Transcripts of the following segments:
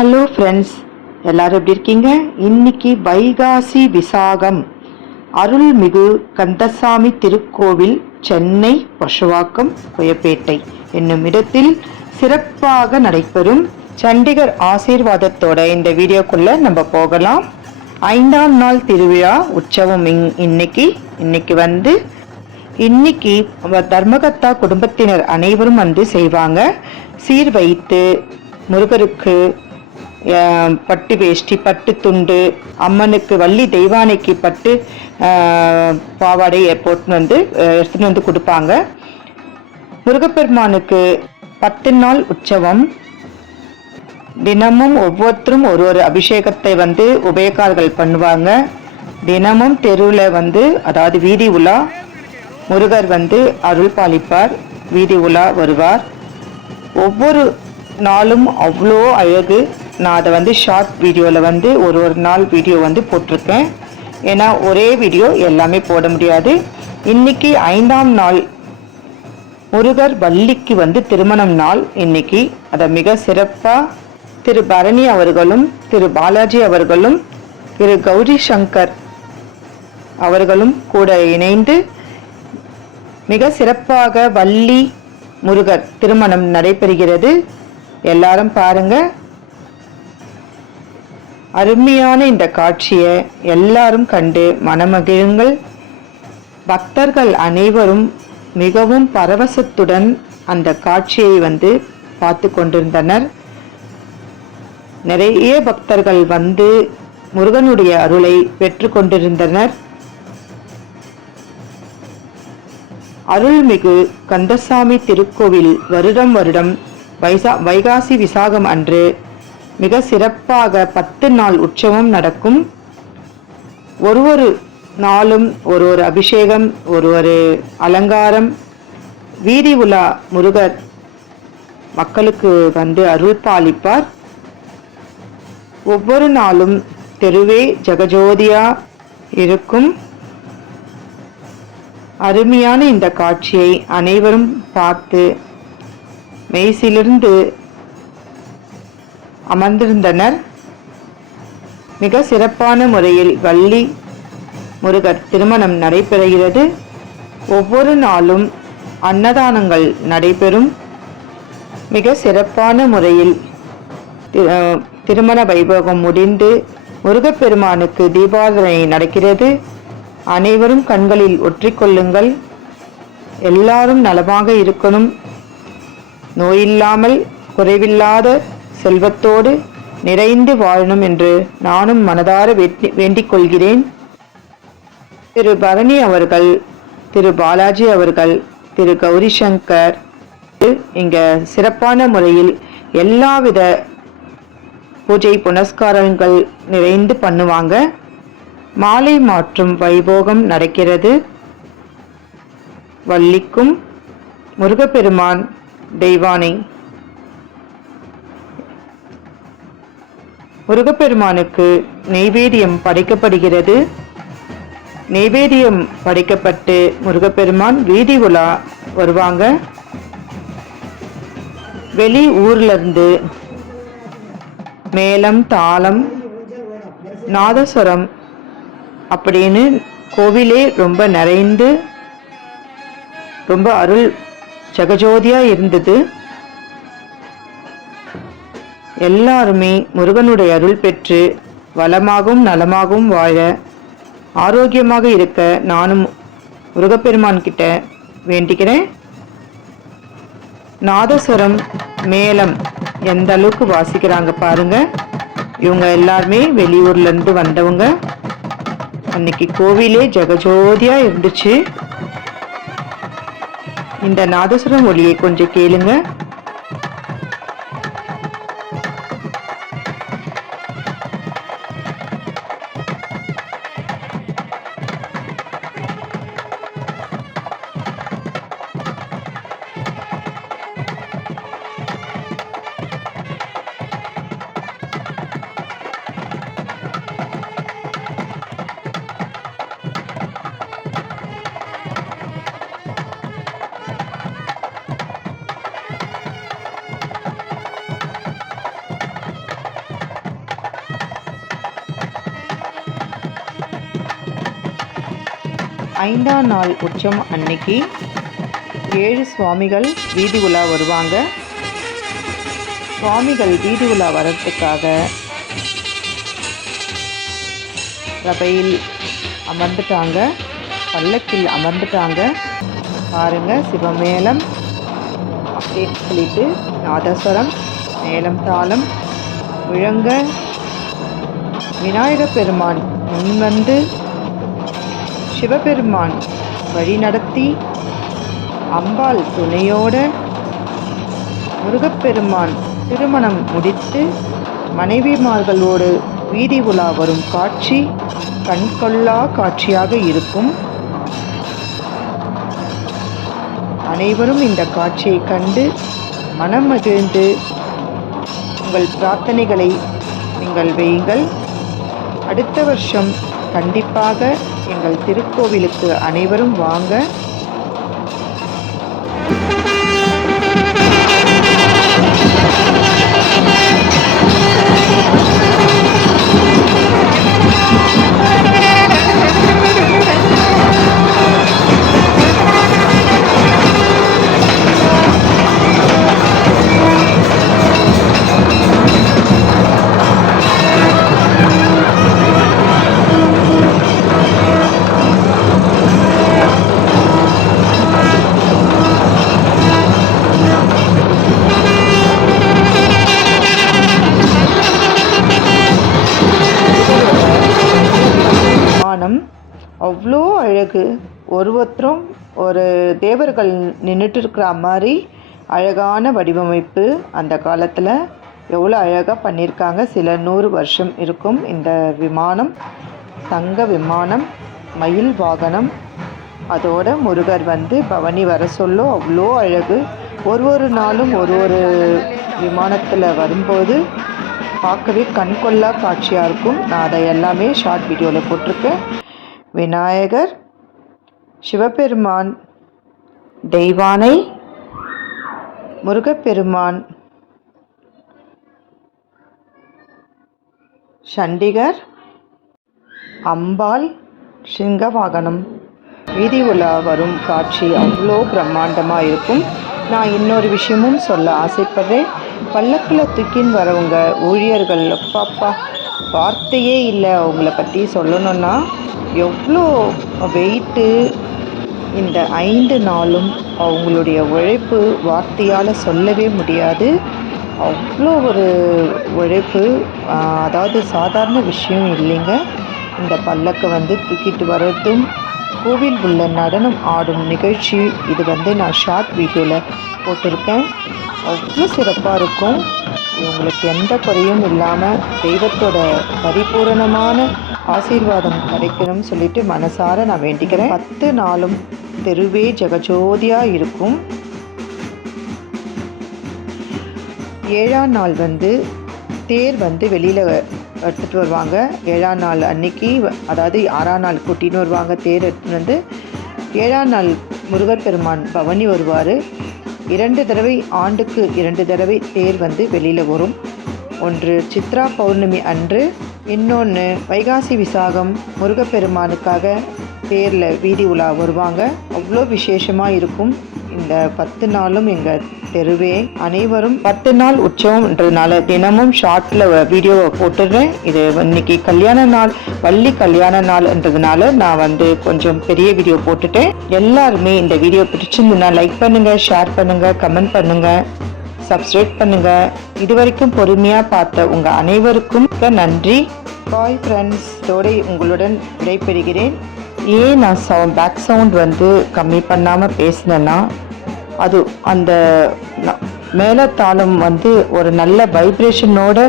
Hello friends எல்லாரும் எப்படி இருக்கீங்க? இன்னைக்கு வைகாசி விசாகம். அருள்மிகு கந்தசாமி திருக்கோவில் சென்னை பசுவாக்கம் கொயப்பேட்டை என்னும் இடத்தில் சிறப்பாக நடைபெறும் சண்டிகர் ஆசீர்வாதத்தோட இந்த வீடியோக்குள்ள நம்ம போகலாம். ஐந்தாம் நாள் திருவிழா உற்சவம் இன்- இன்னைக்கு இன்னைக்கு வந்து இன்னைக்கு வ- குடும்பத்தினர் அனைவரும் வந்து செய்வாங்க. சீர் வைத்து முருகருக்கு பட்டு வேஷ்டி பட்டு துண்டு அம்மனுக்கு வள்ளி தெய்வானைக்கு பட்டு பாவாடை போட்டு வந்து எடுத்துன்னு எடுத்துட்டு வந்து கொடுப்பாங்க. முருகப்பெருமானுக்கு பத்து நாள் உற்சவம். தினமும் ஒவ்வொருத்தரும் ஒரு ஒரு அபிஷேகத்தை வந்து உபயக்காரர்கள் பண்ணுவாங்க. தினமும் தெருவில் வந்து அதாவது வீதி உலா முருகர் வந்து அருள் பாலிப்பார் வீதி உலா வருவார். ஒவ்வொரு நாளும் அவ்வளோ அழகு. நான் அதை வந்து ஷார்ட் வீடியோவில் வந்து ஒரு ஒரு நாள் வீடியோ வந்து போட்டிருக்கேன். ஏன்னா ஒரே வீடியோ எல்லாமே போட முடியாது. இன்னைக்கு ஐந்தாம் நாள் முருகர் வள்ளிக்கு வந்து திருமணம் நாள் இன்னைக்கு. அதை மிக சிறப்பாக திரு பரணி அவர்களும் திரு பாலாஜி அவர்களும் திரு கௌரி சங்கர் அவர்களும் கூட இணைந்து மிக சிறப்பாக வள்ளி முருகர் திருமணம் நடைபெறுகிறது. எல்லாரும் பாருங்கள் அருமையான இந்த காட்சியை எல்லாரும் கண்டு மனமகிழுங்கள். பக்தர்கள் அனைவரும் மிகவும் பரவசத்துடன் அந்த காட்சியை வந்து பார்த்து கொண்டிருந்தனர். நிறைய பக்தர்கள் வந்து முருகனுடைய அருளை பெற்று கொண்டிருந்தனர். அருள்மிகு கந்தசாமி திருக்கோவில் வருடம் வருடம் வைசா வைகாசி விசாகம் அன்று மிக சிறப்பாக பத்து நாள் உற்சவம் நடக்கும். ஒரு ஒரு நாளும் ஒரு ஒரு அபிஷேகம் ஒரு ஒரு அலங்காரம். வீதி உலா முருகர் மக்களுக்கு வந்து அருள் பாலிப்பார் ஒவ்வொரு நாளும் தெருவே ஜெகஜோதியா இருக்கும். அருமையான இந்த காட்சியை அனைவரும் பார்த்து மெய்சிலிருந்து அமர்ந்திருந்தனர். மிக சிறப்பான முறையில் வள்ளி முருகர் திருமணம் நடைபெறுகிறது. ஒவ்வொரு நாளும் அன்னதானங்கள் நடைபெறும். மிக சிறப்பான முறையில் அஹ், திருமண வைபோகம் முடிந்து முருகப்பெருமானுக்கு தீபாராதனை நடக்கிறது. அனைவரும் கண்களில் ஒற்றிக்கொள்ளுங்கள். எல்லாரும் நலமாக இருக்கணும். நோயில்லாமல் குறைவில்லாத செல்வத்தோடு நிறைந்து வாழணும் என்று நானும் மனதார வேண்டி- வேண்டிக் கொள்கிறேன் திரு பரணி அவர்கள் திரு பாலாஜி அவர்கள் திரு கௌரி சங்கர் இங்கே சிறப்பான முறையில் எல்லாவித பூஜை புனஸ்காரங்கள் நிறைந்து பண்ணுவாங்க. மாலை மாற்றும் வைபோகம் நடக்கிறது. வள்ளிக்கும் முருகப்பெருமான் தெய்வானை முருகப்பெருமானுக்கு நெய்வேதியம் படைக்கப்படுகிறது. நெய்வேதியம் படைக்கப்பட்டு முருகப்பெருமான் வீதி உலா வருவாங்க. வெளி ஊர்லேருந்து மேளம் தாளம் நாதஸ்வரம் அப்படின்னு கோவிலே ரொம்ப நிறைந்து ரொம்ப அருள் ஜெகஜோதியாக இருந்தது. எல்லாருமே முருகனுடைய அருள் பெற்று வளமாகவும் நலமாகவும் வாழ ஆரோக்கியமாக இருக்க நானும் முருகப்பெருமான் கிட்ட வேண்டிக்கிறேன். நாதஸ்வரம் மேளம் எந்த அளவுக்கு வாசிக்கிறாங்க பாருங்க. இவங்க எல்லாருமே வெளியூர்லேருந்து வந்தவங்க. அன்னைக்கு கோவிலே ஜெகஜோதியாக இருந்துச்சு. இந்த நாதஸ்வரம் ஒளியை கொஞ்சம் கேளுங்க. ஐந்தாம் நாள் உற்சவம் அன்னைக்கு ஏழு சுவாமிகள் வீதி உலா வருவாங்க. சுவாமிகள் வீதி உலா வர்றதுக்காக ரபையில் அமர்ந்துட்டாங்க. பல்லக்கில் அமர்ந்துட்டாங்க. பாருங்க சிவமேளம். அப்படின்னு சொல்லிட்டு நாதஸ்வரம் மேளம் தாளம் முழங்க. விநாயகப் பெருமான் முன்வந்து சிவபெருமான் வழிநடத்தி அம்பாள் துணையோட முருகப்பெருமான் திருமணம் முடித்து மனைவிமார்களோடு வீதி உலா வரும் காட்சி கண்கொள்ளா காட்சியாக இருக்கும். அனைவரும் இந்த காட்சியை கண்டு மனம் மகிழ்ந்து உங்கள் பிரார்த்தனைகளை நீங்கள் வையுங்கள். அடுத்த வருஷம் கண்டிப்பாக எங்கள் திருக்கோவிலுக்கு அனைவரும் வாங்க. அழகு ஒரு ஒருத்தரும் ஒரு தேவர்கள் நின்றுட்டு இருக்கிற மாதிரி அழகான வடிவமைப்பு அந்த காலத்தில் எவ்வளோ அழகாக பண்ணியிருக்காங்க. சில நூறு வருஷம் இருக்கும் இந்த விமானம் தங்க விமானம் மயில் வாகனம். அதோட முருகர் வந்து பவனி வர சொல்லோ அவ்வளோ அழகு. ஒரு ஒரு நாளும் ஒரு ஒரு விமானத்தில் வரும்போது பார்க்கவே கண்கொள்ளா காட்சியாக இருக்கும். நான் அதை எல்லாமே ஷார்ட் வீடியோவில் போட்டிருக்கேன். விநாயகர் சிவபெருமான் தெய்வானை முருகப்பெருமான் சண்டிகர் அம்பாள் சிங்கவாகனம். வீதி உலா வரும் காட்சி அவ்வளோ பிரம்மாண்டமாக இருக்கும். நான் இன்னொரு விஷயமும் சொல்ல ஆசைப்படுறேன். பல்லக்கில் தூக்கின்னு வரவங்க ஊழியர்கள் அப்பாப்பா வார்த்தையே இல்லை. அவங்கள பற்றி சொல்லணும்னா எவ்வளோ வெயிட்டு இந்த ஐந்து நாளும் அவங்களுடைய உழைப்பு வார்த்தையால் சொல்லவே முடியாது. அவ்வளோ ஒரு உழைப்பு அதாவது சாதாரண விஷயம் இல்லைங்க. இந்த பல்லக்கை வந்து தூக்கிட்டு வர்றதும் கோவில் உள்ள நடனம் ஆடும் நிகழ்ச்சி. இது வந்து நான் ஷார்ட் வீடியோவில் போட்டிருக்கேன். அவ்வளோ சிறப்பாக இருக்கும். இவங்களுக்கு எந்த குறையும் இல்லாமல் தெய்வத்தோட பரிபூரணமான ஆசீர்வாதம் கிடைக்கணும்னு சொல்லிட்டு மனசார நான் வேண்டிக்கிறேன். பத்து நாளும் தெருவே ஜெகஜோதியாக இருக்கும். ஏழாம் நாள் வந்து தேர் வந்து வெளியில் எடுத்துகிட்டு வருவாங்க. ஏழாம் நாள் அன்னைக்கு வ- அதாவது ஆறாம் நாள் கூட்டின்னு வருவாங்க தேர் எடுத்துன்னு வந்து. ஏழாம் நாள் முருகர் பெருமான் பவனி வருவார். இரண்டு தடவை ஆண்டுக்கு இரண்டு தடவை தேர் வந்து வெளியில் வரும். ஒன்று சித்ரா பௌர்ணமி அன்று இன்னொன்று வைகாசி விசாகம் முருகப்பெருமானுக்காக தேரில் வீதி உலா வருவாங்க. அவ்வளோ விசேஷமாக இருக்கும். இந்த பத்து நாளும் எங்கள் தெருவே. அனைவரும் பத்து நாள் உற்சவம்ன்றதுனால தினமும் ஷார்ட்டில் வீடியோவை போட்டுடுறேன் இது இன்னைக்கு கல்யாண நாள் வள்ளி கல்யாண நாள்ன்றதுனால நான் வந்து கொஞ்சம் பெரிய வீடியோ போட்டுட்டேன். எல்லாருமே இந்த வீடியோ பிடிச்சிருந்துன்னா லைக் பண்ணுங்கள் ஷேர் பண்ணுங்கள் கமெண்ட் பண்ணுங்கள் சப்ஸ்கிரைப் பண்ணுங்கள் இது வரைக்கும் பொறுமையாக பார்த்த உங்கள் அனைவருக்கும் நன்றி. பாய் ஃப்ரெண்ட்ஸோடு உங்களுடன் விடைபெறுகிறேன். ஏன் நான் சவுண்ட் பேக் சவுண்ட் வந்து கம்மி பண்ணாமல் பேசினேன்னா அது அந்த மேலே தாளம் வந்து ஒரு நல்ல வைப்ரேஷனோட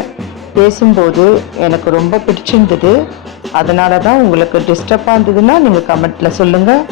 பேசும்போது எனக்கு ரொம்ப பிடிச்சிருந்தது. அதனால தான் உங்களுக்கு டிஸ்டர்பாக இருந்ததுன்னா நீங்கள் கமெண்ட்டில் சொல்லுங்கள்